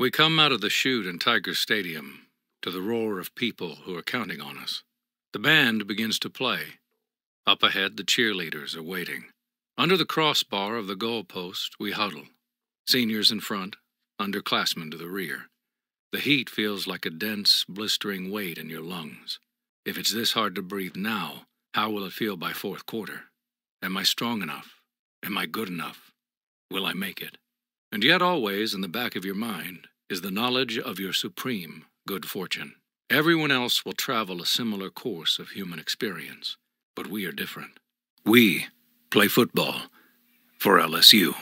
We come out of the chute in Tiger Stadium to the roar of people who are counting on us. The band begins to play. Up ahead, the cheerleaders are waiting. Under the crossbar of the goalpost, we huddle. Seniors in front, underclassmen to the rear. The heat feels like a dense, blistering weight in your lungs. If it's this hard to breathe now, how will it feel by fourth quarter? Am I strong enough? Am I good enough? Will I make it? And yet always in the back of your mind is the knowledge of your supreme good fortune. Everyone else will travel a similar course of human experience, but we are different. We play football for LSU.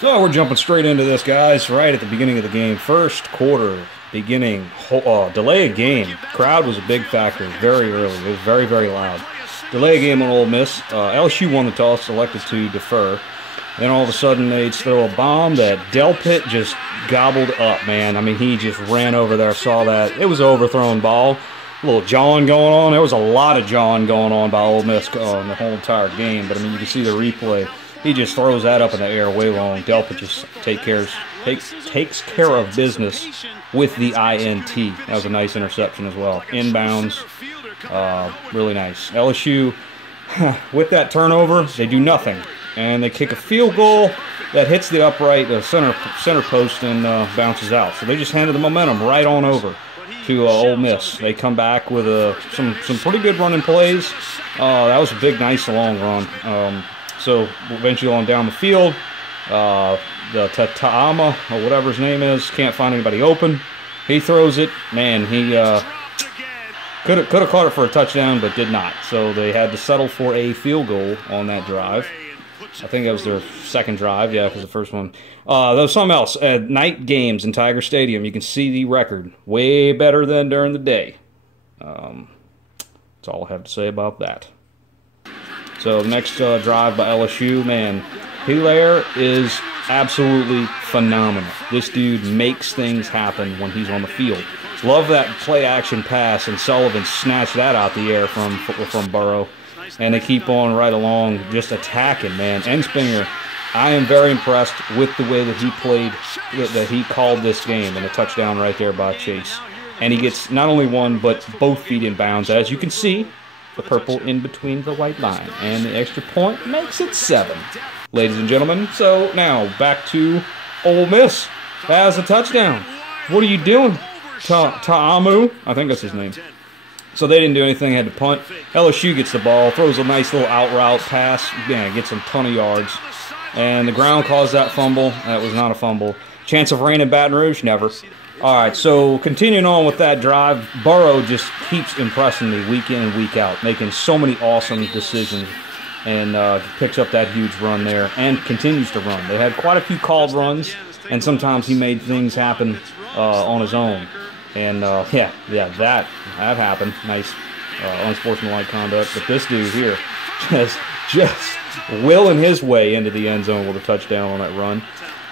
So we're jumping straight into this, guys, right at the beginning of the game. First quarter, beginning, delay of game. Crowd was a big factor very early. It was very, very loud. Delay of game on Ole Miss. LSU won the toss, elected to defer. Then all of a sudden they'd throw a bomb that Delpit just gobbled up, man. I mean, he just ran over there, saw that. It was an overthrown ball. A little jawing going on. There was a lot of jawing going on by Ole Miss the whole entire game. But, I mean, you can see the replay. He just throws that up in the air way long. Delpit just takes care of business with the INT. That was a nice interception as well. Inbounds, really nice. LSU, with that turnover, they do nothing. And they kick a field goal that hits the upright, the center post, and bounces out. So they just handed the momentum right on over to Ole Miss. They come back with some pretty good running plays. That was a big, nice, long run. So eventually on down the field, the Tatama, or whatever his name is, can't find anybody open. He throws it. Man, he could have caught it for a touchdown, but did not. So they had to settle for a field goal on that drive. I think that was their second drive. Yeah, because the first one. There was something else. Night games in Tiger Stadium. You can see the record. Way better than during the day. That's all I have to say about that. So the next drive by LSU, man, Hilaire is absolutely phenomenal. This dude makes things happen when he's on the field. Love that play-action pass, and Sullivan snatched that out the air from Burrow. And they keep on right along, just attacking, man. Enspinger, I am very impressed with the way that he played, that he called this game, and a touchdown right there by Chase. And he gets not only one, but both feet in bounds, as you can see. The purple in between the white line. And the extra point makes it 7. Ladies and gentlemen, so now back to Ole Miss. Has a touchdown. What are you doing? Ta'amu? I think that's his name. So they didn't do anything, had to punt. LSU gets the ball, throws a nice little out route pass. Yeah, gets a ton of yards. And the ground caused that fumble. That was not a fumble. Chance of rain in Baton Rouge? Never. All right, so continuing on with that drive, Burrow just keeps impressing me week in and week out, making so many awesome decisions, and picks up that huge run there and continues to run. They had quite a few called runs, and sometimes he made things happen on his own. And, yeah, that happened. Nice unsportsmanlike conduct. But this dude here just willing his way into the end zone with a touchdown on that run.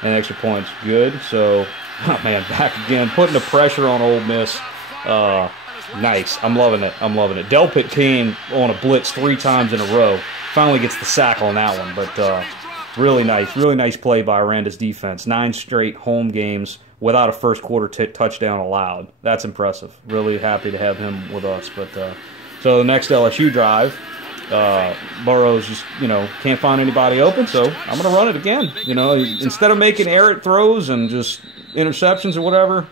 And extra points, good. So... oh, man, back again, putting the pressure on Ole Miss. Nice. I'm loving it. I'm loving it. Delpit came on a blitz 3 times in a row. Finally gets the sack on that one. But really nice play by Aranda's defense. 9 straight home games without a first quarter touchdown allowed. That's impressive. Really happy to have him with us. But so the next LSU drive, Burrow's just, can't find anybody open, so I'm going to run it again. Instead of making errant throws and just interceptions or whatever,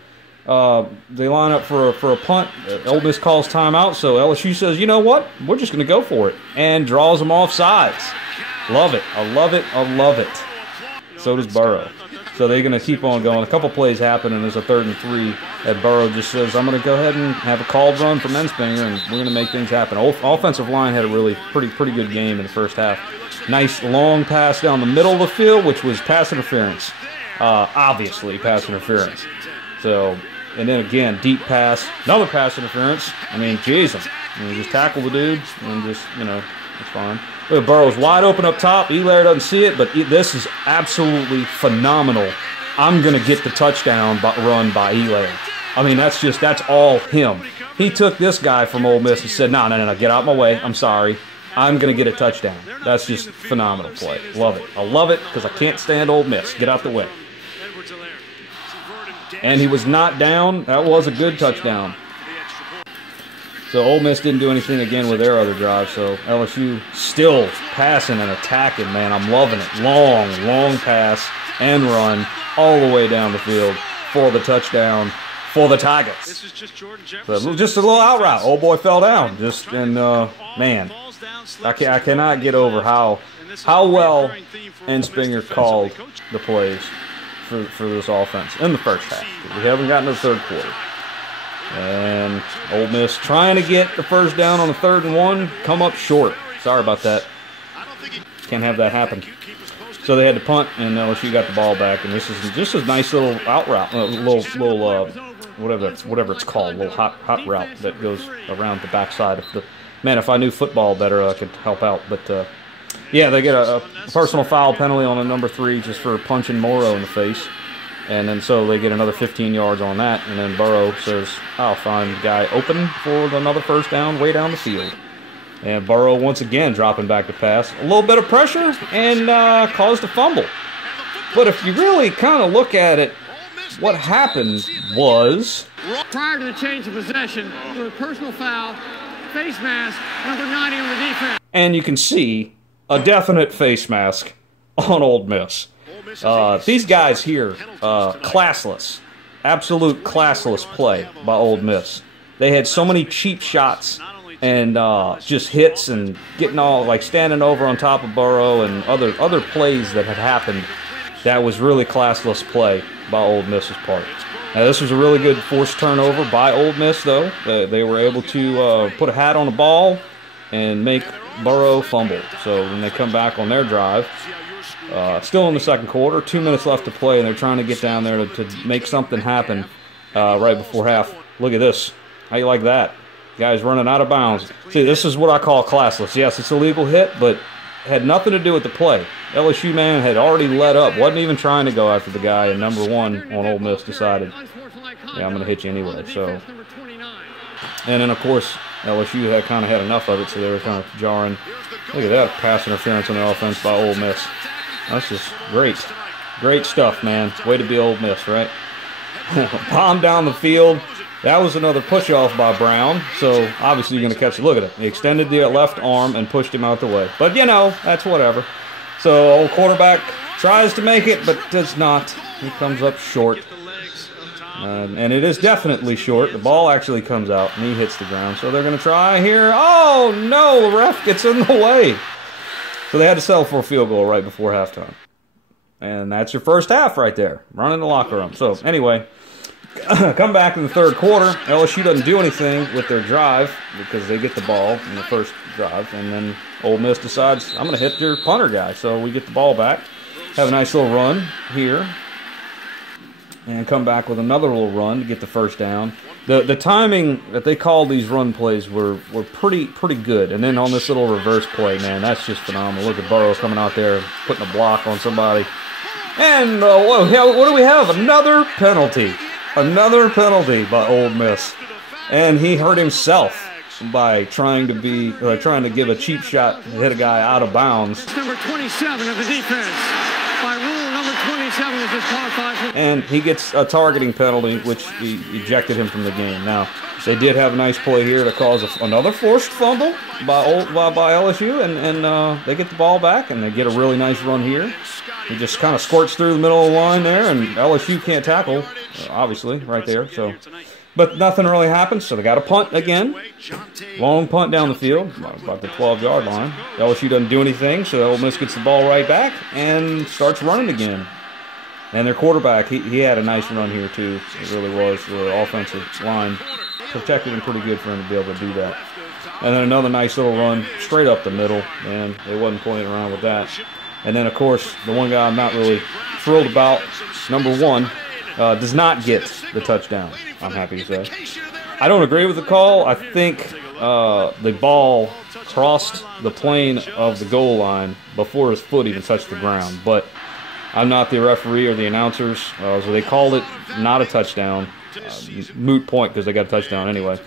they line up for a punt. Ole Miss calls timeout, so LSU says, you know what? We're just going to go for it, and draws them off sides. Love it. I love it. I love it. So does Burrow. So they're going to keep on going. A couple plays happen, and there's a 3rd and 3 that Burrow just says, I'm going to go ahead and have a called run from Enspinger, and we're going to make things happen. Offensive line had a really pretty good game in the first half. Nice long pass down the middle of the field, which was pass interference. Obviously pass interference. So And then again, deep pass, another pass interference. I mean, jeez, just tackle the dude and just, it's fine. Look at Burrow's wide open up top. Elair doesn't see it, but this is absolutely phenomenal. I'm going to get the touchdown run by Elair. I mean, that's all him. He took this guy from Ole Miss and said, no, get out of my way. I'm sorry. I'm going to get a touchdown. That's just phenomenal play. Love it. I love it because I can't stand Ole Miss. Get out the way. And he was not down. That was a good touchdown. So Ole Miss didn't do anything again with their other drive. So LSU still passing and attacking, man. I'm loving it. Long pass and run all the way down the field for the touchdown for the Tigers. So just a little out route. Old boy fell down. Man, I cannot get over how well Enspringer called the plays for this offense in the first half. We haven't gotten to the third quarter. And Ole Miss trying to get the first down on the 3rd and 1, come up short. Sorry about that. Can't have that happen. So they had to punt, and LSU got the ball back. And this is just a nice little out route, whatever it's called, little hot route that goes around the backside of the. Man, if I knew football better, I could help out. But yeah, they get a personal foul penalty on a number 3 just for punching Morrow in the face. And then so they get another 15 yards on that. And then Burrow says, I'll find the guy open for another first down way down the field. And Burrow once again dropping back to pass. A little bit of pressure and caused a fumble. But if you really kind of look at it, what happened was... Prior to the change of possession, there was a personal foul, face mask, number 90 on the defense. And you can see a definite face mask on Ole Miss. These guys here, classless. Absolute classless play by Ole Miss. They had so many cheap shots and just hits and getting all, like standing over on top of Burrow and other plays that had happened. That was really classless play by Ole Miss's part. Now, this was a really good forced turnover by Ole Miss, though. They were able to put a hat on the ball and make Burrow fumble. So when they come back on their drive, still in the second quarter, 2 minutes left to play, and they're trying to get down there to make something happen right before half. Look at this. How you like that? Guy's running out of bounds. See, this is what I call classless. Yes, it's a legal hit, but had nothing to do with the play. LSU, man, had already let up. Wasn't even trying to go after the guy, and number 1 on Ole Miss decided, yeah, I'm going to hit you anyway. So, and then, of course, LSU had kind of had enough of it, so they were kind of jarring. Look at that pass interference on the offense by Ole Miss. That's just great. Great stuff, man. Way to be Ole Miss, right? Bomb down the field. That was another push-off by Brown, so obviously you're going to catch it. Look at it. He extended the left arm and pushed him out the way. But, that's whatever. So, old quarterback tries to make it, but does not. He comes up short. And it is definitely short. The ball actually comes out, and he hits the ground. So they're going to try here. Oh, no! The ref gets in the way. So they had to settle for a field goal right before halftime. And that's your first half right there. Run in the locker room. So, anyway, come back in the third quarter. LSU doesn't do anything with their drive because they get the ball in the first drive. And then Ole Miss decides, I'm going to hit your punter guy. So we get the ball back. Have a nice little run here. And come back with another little run to get the first down. The timing that they called these run plays were pretty good. And then on this little reverse play, man, that's just phenomenal. Look at Burrow coming out there putting a block on somebody. And what do we have? Another penalty. Another penalty by Ole Miss. And he hurt himself by trying to give a cheap shot to hit a guy out of bounds. Number 27 of the defense. By rule, number 27 is disqualified. And he gets a targeting penalty, which ejected him from the game. Now, they did have a nice play here to cause another forced fumble by LSU, and they get the ball back, and they get a really nice run here. He just kind of squirts through the middle of the line there, and LSU can't tackle, obviously, right there. So, but nothing really happens, so they got a punt again. Long punt down the field, about the 12-yard line. LSU doesn't do anything, so Ole Miss gets the ball right back and starts running again. And their quarterback, he had a nice run here, too. It really was. The offensive line protected him pretty good for him to be able to do that. And then another nice little run straight up the middle, and they wasn't playing around with that. And then, of course, the one guy I'm not really thrilled about, number 1, does not get the touchdown, I'm happy to say. I don't agree with the call. I think the ball crossed the plane of the goal line before his foot even touched the ground. But I'm not the referee or the announcers, so they called it not a touchdown. Moot point because they got a touchdown anyway.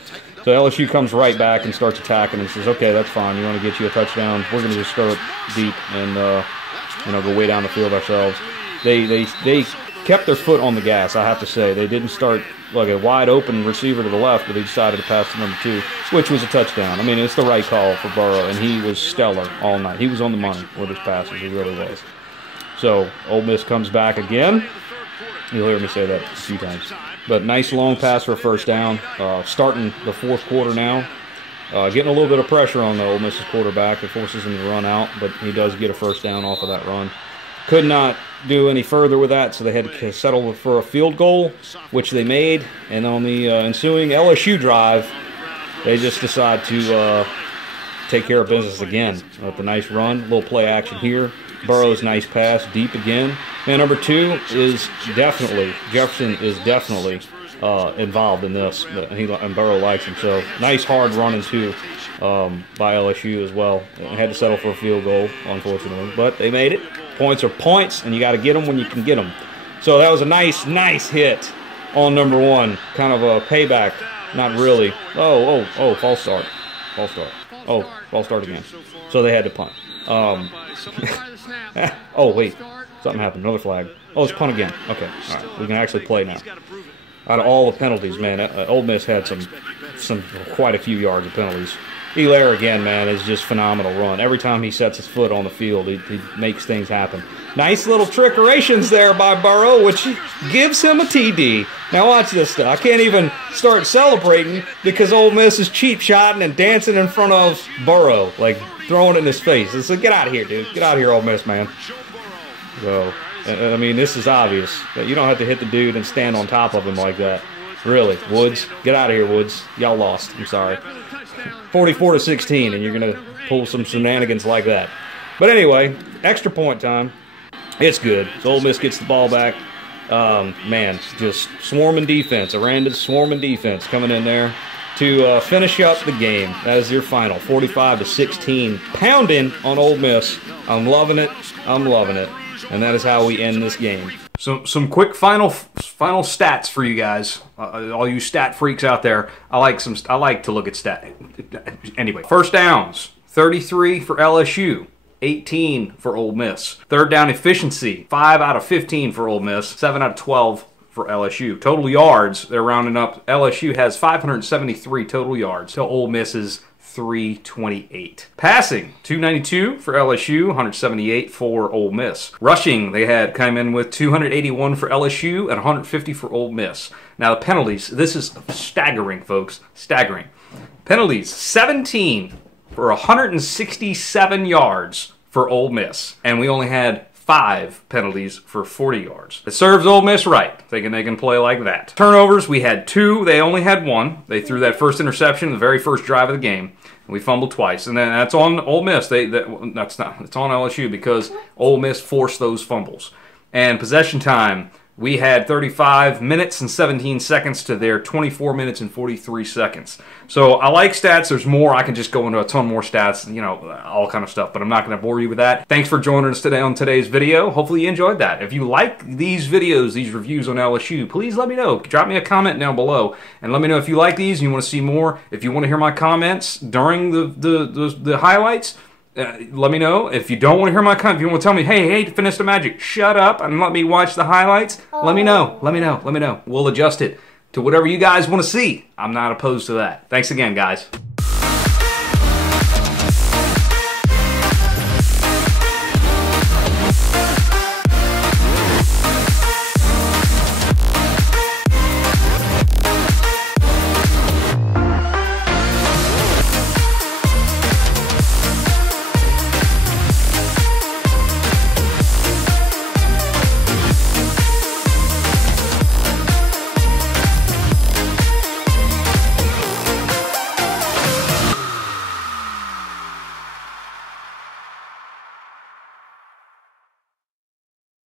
So LSU comes right back and starts attacking and says, okay, that's fine. You want to get you a touchdown? We're going to just throw it deep and go way down the field ourselves. They kept their foot on the gas, I have to say. They didn't start like a wide open receiver to the left, but they decided to pass to number 2, which was a touchdown. I mean, it's the right call for Burrow, and he was stellar all night. He was on the money with his passes. He really was. So Ole Miss comes back again. You'll hear me say that a few times. But nice long pass for a first down. Starting the fourth quarter now. Getting a little bit of pressure on the Ole Miss's quarterback. It forces him to run out, but he does get a first down off of that run. Could not do any further with that, so they had to settle for a field goal, which they made. And on the ensuing LSU drive, they just decide to take care of business again with a nice run, little play action here. Burrow's nice pass, deep again. Man, number 2 is definitely, Jefferson is definitely involved in this, and Burrow likes him. So nice hard running too by LSU as well. Had to settle for a field goal, unfortunately, but they made it. Points are points, and you got to get them when you can get them. So that was a nice hit on number 1. Kind of a payback. Not really. Oh, false start. False start. Oh, false start again. So they had to punt. Oh, wait. Something happened. Another flag. Oh, it's punt again. Okay. All right. We can actually play now. Out of all the penalties, man, Ole Miss had some quite a few yards of penalties. Hilaire again, man, is just phenomenal run. Every time he sets his foot on the field, he makes things happen. Nice little trickerations there by Burrow, which gives him a TD. Now watch this stuff. I can't even start celebrating because Ole Miss is cheap shotting and dancing in front of Burrow, like throwing it in his face. It's like, get out of here, dude. Get out of here, Ole Miss, man. So, I mean, this is obvious. You don't have to hit the dude and stand on top of him like that. Really, Woods, get out of here, Woods. Y'all lost. I'm sorry. 44-16, and you're going to pull some shenanigans like that. But anyway, extra point time. It's good. So Ole Miss gets the ball back. Man, just swarming defense. Aranda's swarming defense coming in there to finish up the game. That is your final, 45-16. Pounding on Ole Miss. I'm loving it. I'm loving it. And that is how we end this game. So some quick final stats for you guys, all you stat freaks out there. I like to look at stat. Anyway, first downs, 33 for LSU, 18 for Ole Miss. Third down efficiency, 5 out of 15 for Ole Miss, 7 out of 12 for LSU. Total yards, they're rounding up. LSU has 573 total yards to Ole Miss's 328. Passing, 292 for LSU, 178 for Ole Miss. Rushing, they came in with 281 for LSU and 150 for Ole Miss. Now the penalties, this is staggering, folks, staggering. Penalties, 17 for 167 yards for Ole Miss, and we only had 5 penalties for 40 yards. It serves Ole Miss right, thinking they can play like that. Turnovers, we had 2. They only had 1. They threw that first interception, the very first drive of the game. And we fumbled twice, and then that's on Ole Miss. It's on LSU because Ole Miss forced those fumbles. And possession time, we had 35 minutes and 17 seconds to their 24 minutes and 43 seconds. So I like stats. There's more. I can just go into a ton more stats, you know, all kind of stuff, but I'm not going to bore you with that. Thanks for joining us today on today's video. Hopefully you enjoyed that. If you like these videos, these reviews on LSU, please let me know. Drop me a comment down below and let me know if you like these and you want to see more. If you want to hear my comments during the highlights, let me know. If you don't want to hear my comment, if you want to tell me, hey, Fenistamagic, shut up and let me watch the highlights, let me know. Let me know. We'll adjust it to whatever you guys want to see. I'm not opposed to that. Thanks again, guys.